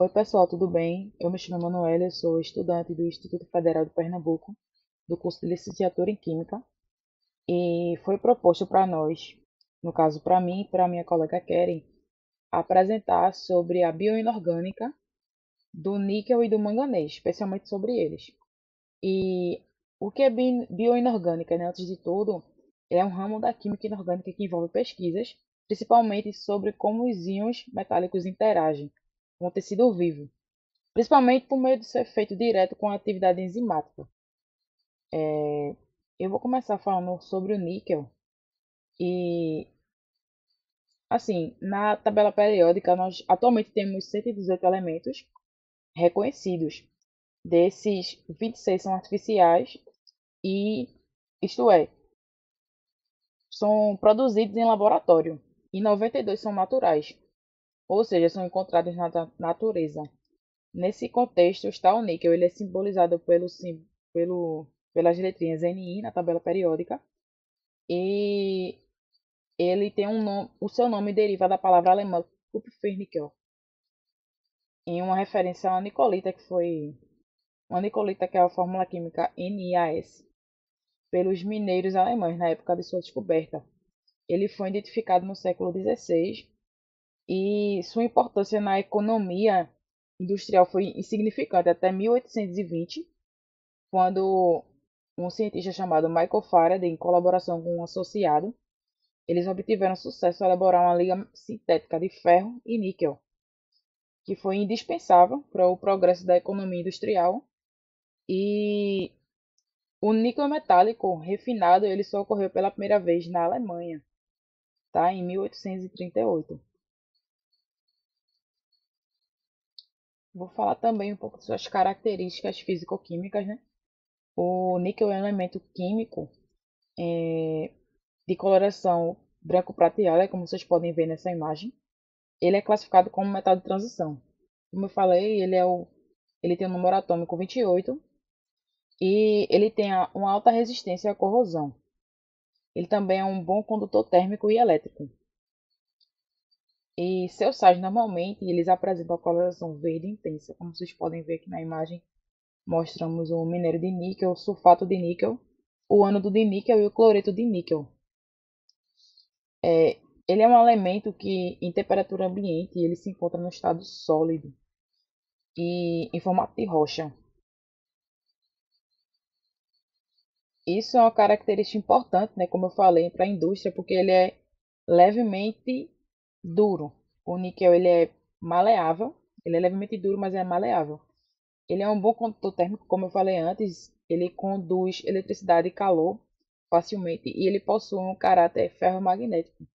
Oi, pessoal, tudo bem? Eu me chamo Manuela, eu sou estudante do Instituto Federal de Pernambuco, do curso de Licenciatura em Química, e foi proposto para nós, no caso para mim e para minha colega Keren, apresentar sobre a bioinorgânica do níquel e do manganês, especialmente sobre eles. E o que é bioinorgânica, né? Antes de tudo, é um ramo da química inorgânica que envolve pesquisas, principalmente sobre como os íons metálicos interagem com o tecido vivo, principalmente por meio de ser feito direto com a atividade enzimática. Eu vou começar falando sobre o níquel e, assim, na tabela periódica nós atualmente temos 118 elementos reconhecidos. Desses, 26 são artificiais e, isto é, são produzidos em laboratório e 92 são naturais, ou seja, são encontrados na natureza. Nesse contexto está o níquel, ele é simbolizado pelo, pelas letrinhas NI na tabela periódica e ele tem um nome, o seu nome deriva da palavra alemã Kupfernickel, em uma referência à nicolita, uma nicolita que é a fórmula química NiAs, pelos mineiros alemães na época de sua descoberta. Ele foi identificado no século XVI e sua importância na economia industrial foi insignificante até 1820, quando um cientista chamado Michael Faraday, em colaboração com um associado, eles obtiveram sucesso ao elaborar uma liga sintética de ferro e níquel, que foi indispensável para o progresso da economia industrial. E o níquel metálico refinado ele só ocorreu pela primeira vez na Alemanha, tá? Em 1838. Vou falar também um pouco de suas características físico-químicas, né? O níquel é um elemento químico de coloração branco-prateada, como vocês podem ver nessa imagem. Ele é classificado como metal de transição. Como eu falei, ele tem o número atômico 28 e ele tem uma alta resistência à corrosão. Ele também é um bom condutor térmico e elétrico. E seus sais normalmente eles apresentam a coloração verde intensa, como vocês podem ver aqui na imagem. Mostramos o minério de níquel, o sulfato de níquel, o ânodo de níquel e o cloreto de níquel. É, ele é um elemento que, em temperatura ambiente, ele se encontra no estado sólido e em formato de rocha. Isso é uma característica importante, né, como eu falei, para a indústria, porque ele é levemente duro. O níquel ele é maleável, ele é levemente duro, mas é maleável. Ele é um bom condutor térmico, como eu falei antes, ele conduz eletricidade e calor facilmente e ele possui um caráter ferromagnético,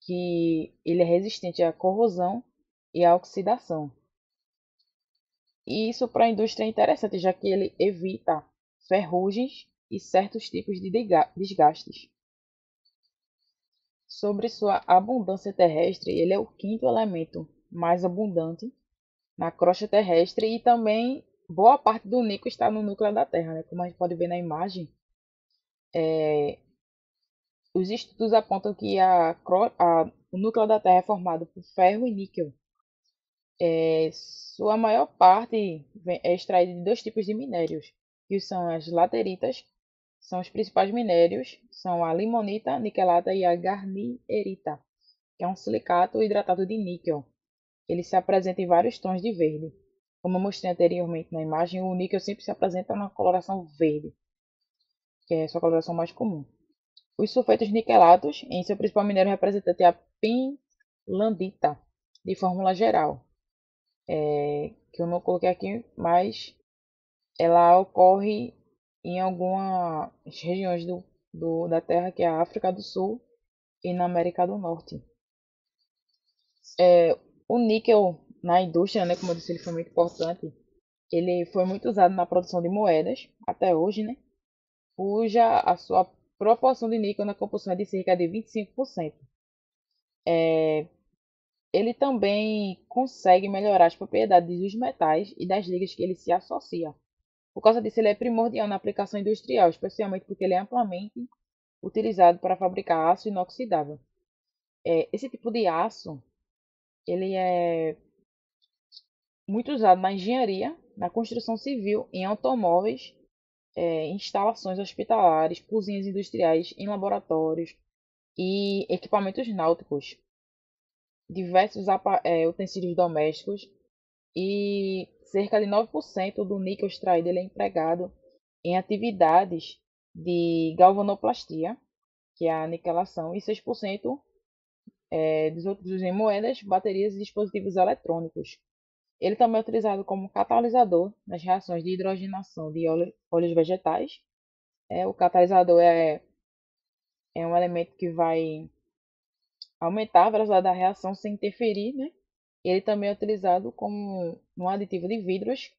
que ele é resistente à corrosão e à oxidação. E isso para a indústria é interessante, já que ele evita ferrugens e certos tipos de desgastes. Sobre sua abundância terrestre, ele é o quinto elemento mais abundante na crosta terrestre e também boa parte do níquel está no núcleo da Terra, né? Como a gente pode ver na imagem, os estudos apontam que o núcleo da Terra é formado por ferro e níquel. Sua maior parte é extraída de dois tipos de minérios, que são as lateritas, são os principais minérios, são a limonita, niquelada e a garnierita, que é um silicato hidratado de níquel. Ele se apresenta em vários tons de verde. Como eu mostrei anteriormente na imagem, o níquel sempre se apresenta na coloração verde, que é a sua coloração mais comum. Os sulfetos niquelados, em seu principal minério representante é a pinlandita, de fórmula geral, que eu não coloquei aqui, mas ela ocorre em algumas regiões da Terra, que é a África do Sul e na América do Norte. O níquel na indústria, né, como eu disse, ele foi muito importante. Ele foi muito usado na produção de moedas, até hoje, né, cuja a sua proporção de níquel na composição é de cerca de 25%. Ele também consegue melhorar as propriedades dos metais e das ligas que ele se associa. Por causa disso, ele é primordial na aplicação industrial, especialmente porque ele é amplamente utilizado para fabricar aço inoxidável. Esse tipo de aço, ele é muito usado na engenharia, na construção civil, em automóveis, instalações hospitalares, cozinhas industriais, em laboratórios e equipamentos náuticos, diversos utensílios domésticos e cerca de 9% do níquel extraído ele é empregado em atividades de galvanoplastia, que é a aniquilação, e 6% dos outros em moedas, baterias e dispositivos eletrônicos. Ele também é utilizado como catalisador nas reações de hidrogenação de óleos vegetais. O catalisador é um elemento que vai aumentar a velocidade da reação sem interferir, né? Ele também é utilizado como um aditivo de vidros,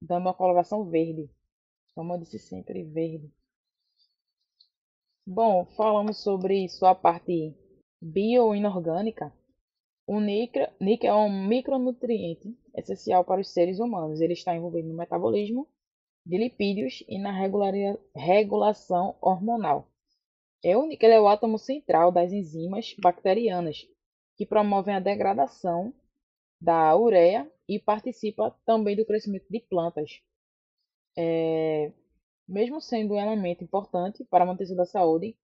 dando uma coloração verde. Como eu disse sempre, verde. Bom, falamos sobre sua parte bio-inorgânica. O níquel é um micronutriente essencial para os seres humanos. Ele está envolvido no metabolismo de lipídios e na regulação hormonal. O níquel é o átomo central das enzimas bacterianas, que promovem a degradação da ureia e participa também do crescimento de plantas. Mesmo sendo um elemento importante para a manutenção da saúde,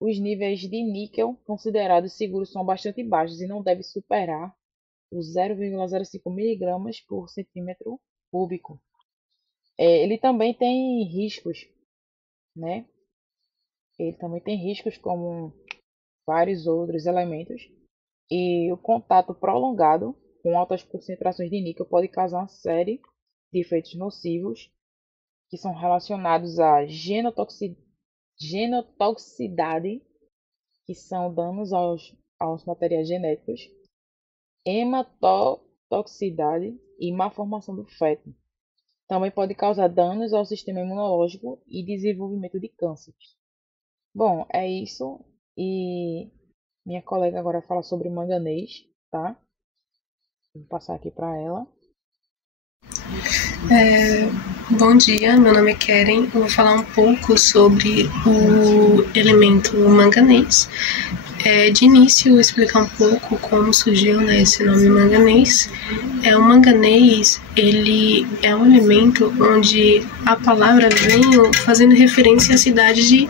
os níveis de níquel considerados seguros são bastante baixos e não devem superar os 0,05 miligramas por centímetro cúbico. Ele também tem riscos, né? Ele também tem riscos como vários outros elementos. E o contato prolongado com altas concentrações de níquel pode causar uma série de efeitos nocivos que são relacionados à genotoxicidade, que são danos aos materiais genéticos, hematotoxicidade e má formação do feto. Também pode causar danos ao sistema imunológico e desenvolvimento de câncer. Bom, é isso. E minha colega agora fala sobre manganês, tá? Vou passar aqui para ela. Bom dia, meu nome é Keren. Eu vou falar um pouco sobre o elemento manganês. De início, eu vou explicar um pouco como surgiu, né, esse nome manganês. O manganês, ele é um elemento onde a palavra vem fazendo referência à cidade de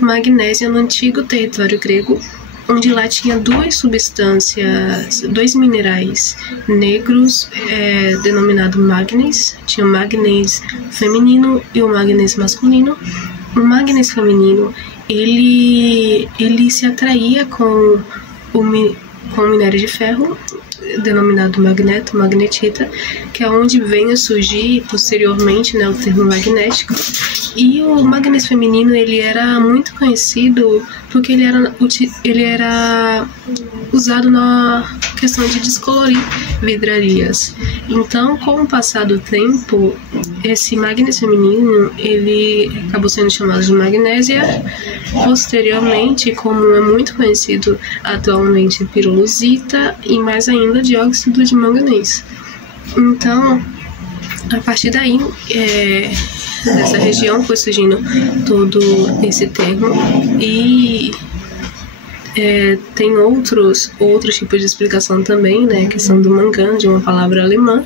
Magnésia, no antigo território grego, onde lá tinha dois minerais negros, denominado magnês. Tinha o magnês feminino e o magnês masculino. O magnês feminino, ele se atraía com o minério de ferro, denominado magnetita, que é onde vem a surgir posteriormente, né, o termo magnético. E o magnês feminino, ele era muito conhecido porque ele era usado na questão de descolorir vidrarias. Então, com o passar do tempo, esse magnês feminino, ele acabou sendo chamado de magnésia. Posteriormente, como é muito conhecido atualmente, pirolusita e mais ainda dióxido de manganês. Então, a partir daí, dessa região foi surgindo todo esse termo e tem outros tipos de explicação também, né, que são do mangan, de uma palavra alemã,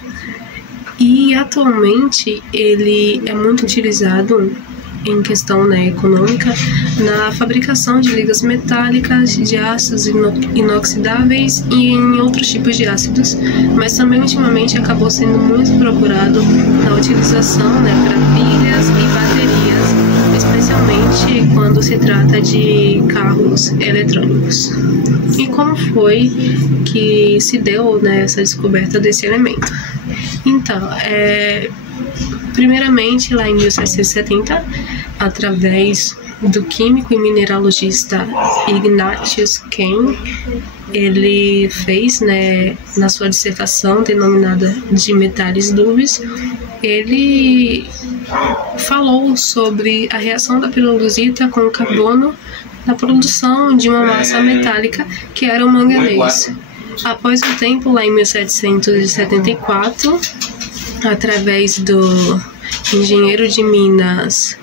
e atualmente ele é muito utilizado em questão, né, econômica, na fabricação de ligas metálicas, de ácidos inoxidáveis e em outros tipos de ácidos, mas também ultimamente acabou sendo muito procurado na utilização, né, para pilhas e baterias, especialmente quando se trata de carros eletrônicos. E como foi que se deu, né, essa descoberta desse elemento? Então, primeiramente, lá em 1770, através do químico e mineralogista Ignatius Kane, ele fez, né, na sua dissertação denominada de metais dúbios, ele falou sobre a reação da pirolusita com o carbono na produção de uma massa metálica que era o manganês. Após um tempo, lá em 1774, através do engenheiro de Minas,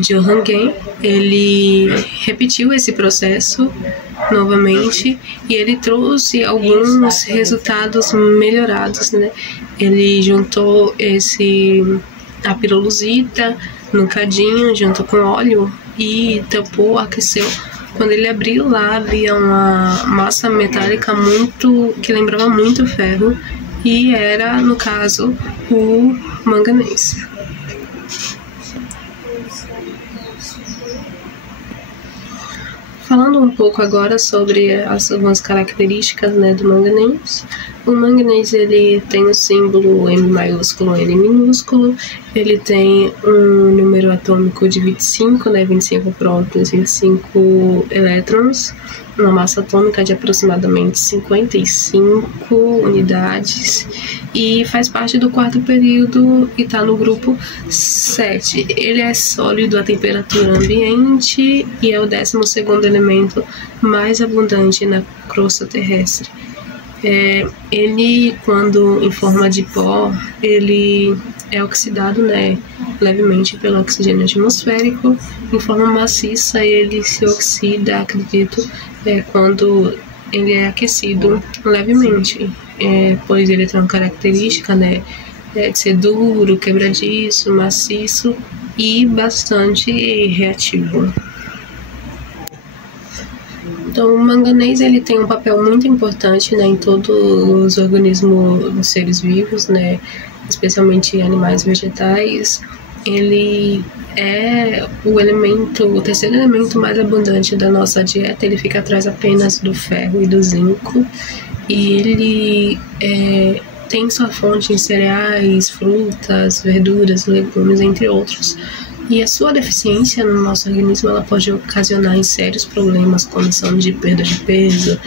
Johann Gen, ele repetiu esse processo novamente e ele trouxe alguns resultados melhorados, né? Ele juntou a piroluzita no cadinho junto com óleo e tampou, aqueceu. Quando ele abriu lá, havia uma massa metálica que lembrava muito ferro e era, no caso, o manganês. Falando um pouco agora sobre algumas características, né, do manganês. O manganês, ele tem o símbolo M maiúsculo, N minúsculo. Ele tem um número atômico de 25, né, 25 prótons, 25 elétrons. Uma massa atômica de aproximadamente 55 unidades. E faz parte do quarto período e está no grupo 7. Ele é sólido à temperatura ambiente e é o 12º elemento mais abundante na crosta terrestre. Ele, quando em forma de pó, ele é oxidado, né, levemente pelo oxigênio atmosférico. Em forma maciça, ele se oxida, acredito, quando ele é aquecido levemente, pois ele tem uma característica, né, de ser duro, quebradiço, maciço e bastante reativo. Então, o manganês, ele tem um papel muito importante, né, em todos os organismos, os seres vivos, né, especialmente animais vegetais. Ele é o terceiro elemento mais abundante da nossa dieta. Ele fica atrás apenas do ferro e do zinco. E ele tem sua fonte em cereais, frutas, verduras, legumes, entre outros. E a sua deficiência no nosso organismo, ela pode ocasionar em sérios problemas, como de perda de peso,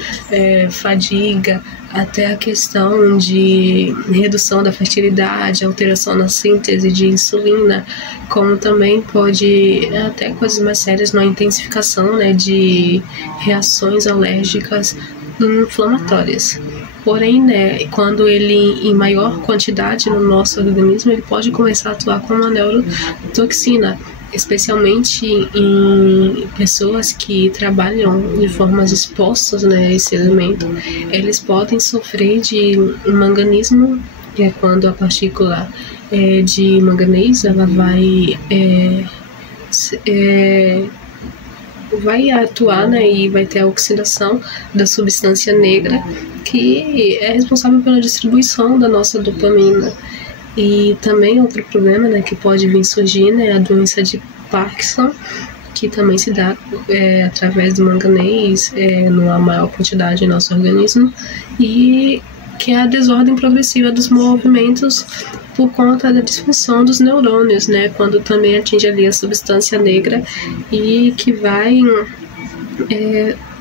fadiga, até a questão de redução da fertilidade, alteração na síntese de insulina, como também pode, até coisas mais sérias, na intensificação, né, de reações alérgicas inflamatórias. Porém, né, quando ele em maior quantidade no nosso organismo, ele pode começar a atuar como uma neurotoxina, especialmente em pessoas que trabalham de formas expostas, né, a esse elemento. Eles podem sofrer de manganismo, que é quando a partícula de manganês ela vai atuar, né, e vai ter a oxidação da substância negra, que é responsável pela distribuição da nossa dopamina. E também outro problema, né, que pode vir surgir, né, é a doença de Parkinson, que também se dá através do manganês numa maior quantidade em nosso organismo, e que é a desordem progressiva dos movimentos por conta da disfunção dos neurônios, né, quando também atinge ali a substância negra e que vai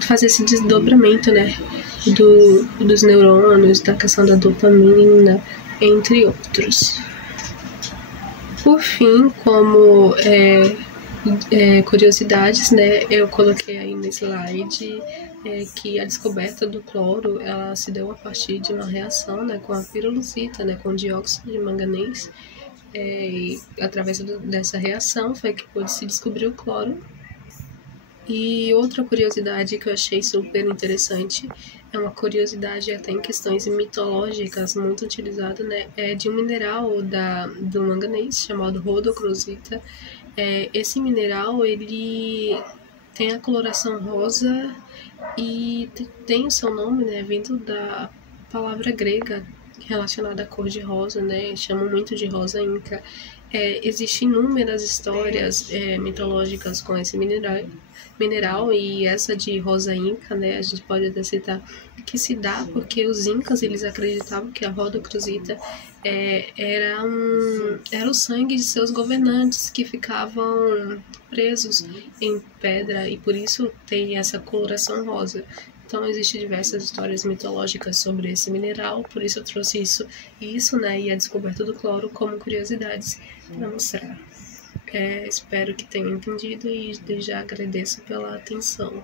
fazer esse desdobramento, né, dos neurônios, da questão da dopamina, entre outros. Por fim, como curiosidades, né, eu coloquei aí no slide que a descoberta do cloro ela se deu a partir de uma reação, né, com a piroluzita, né, com dióxido de manganês. E através dessa reação foi que pôde se descobrir o cloro. E outra curiosidade que eu achei super interessante, é uma curiosidade até em questões mitológicas muito utilizada, né, é de um mineral do manganês chamado rhodocrosita. Esse mineral ele tem a coloração rosa e tem o seu nome, né, vindo da palavra grega relacionada à cor de rosa, né, chamam muito de rosa inca. Existem inúmeras histórias mitológicas com esse mineral e essa de rosa inca, né, a gente pode até citar que se dá porque os incas eles acreditavam que a rhodocrosita era o sangue de seus governantes que ficavam presos em pedra e por isso tem essa coloração rosa. Então, existem diversas histórias mitológicas sobre esse mineral, por isso eu trouxe isso, né, e a descoberta do cloro como curiosidades para mostrar. Espero que tenham entendido e desde já agradeço pela atenção.